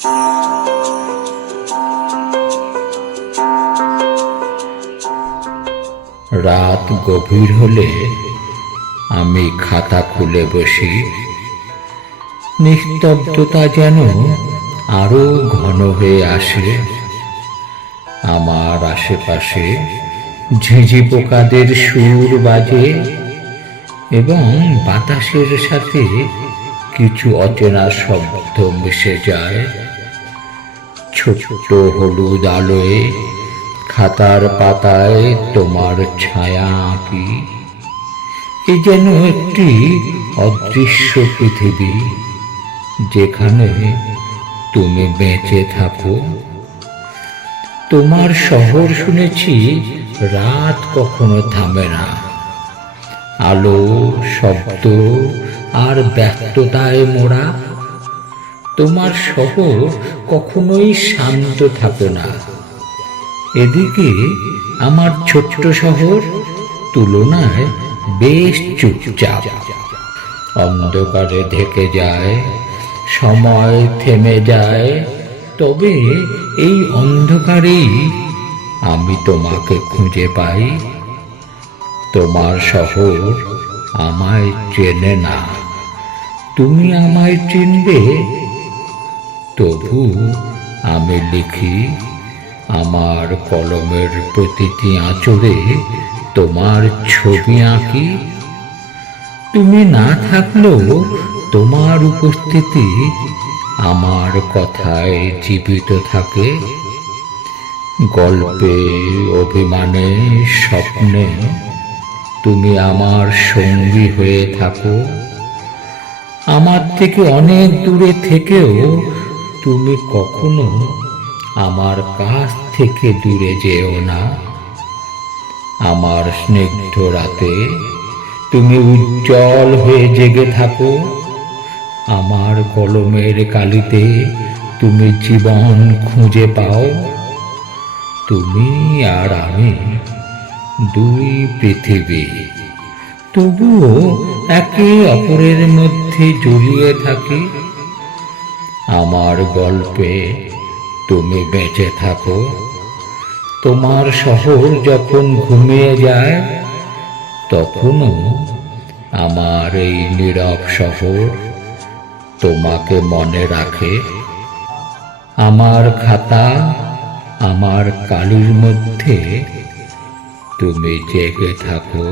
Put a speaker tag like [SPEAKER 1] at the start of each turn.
[SPEAKER 1] রাত গভীর হলে আমি খাতা খুলে বসি। নিস্তব্ধতা যেন আরও ঘন হয়ে আসে। আমার আশেপাশে ঝিঝি পোকাদের সুর বাজে এবং বাতাসের সাথে কিছু অচেনা শব্দ মিশে যায়। ছোট্ট হলুদ আলোয়, খাতার পাতায় তোমার ছায়া আঁকি। এ যেন একটি অদৃশ্য পৃথিবী, যেখানে তুমি বেঁচে থাকো। তোমার শহর শুনেছি রাত কখনো থামে না। আলো, শব্দ আর ব্যস্ততায় মোড়া তোমার শহর কখনোই শান্ত থাকো না। এদিকে আমার ছোট্ট শহর তুলনায় বেশ চুপচাপ। অন্ধকারে ঢেকে যায়, সময় থেমে যায়, তবে এই অন্ধকারেই আমি তোমাকে খুঁজে পাই। তোমার শহর আমায় চেনে না। তুমি আমায় চিনবে তবু আমি লিখি, আমার কলমের প্রতিটি আঁচড়ে তোমার ছবি আঁকি। তুমি না থাকলেও তোমার উপস্থিতি আমার কথায় জীবিত থাকে। গল্পে, অভিমানে, স্বপ্নে তুমি আমার সঙ্গী হয়ে থাকো। আমার থেকে অনেক দূরে থেকেও তুমি কখনো আমার কাছ থেকে দূরে যেও না। আমার স্নিগ্ধ রাতে তুমি উজ্জ্বল হয়ে জেগে থাকো। আমার কলমের কালিতে তুমি জীবন খুঁজে পাও। তুমি আর আমি দুই পৃথিবী। তবুও একে অপরের মধ্যে জড়িয়ে থাকি। আমার গল্পে তুমি বেঁচে থাকো। তোমার শহর যখন ঘুমিয়ে যায়, তখনও আমার এই নীরব শহর তোমাকে মনে রাখে। আমার খাতা, আমার কালির মধ্যে তুমি জেগে থাকো।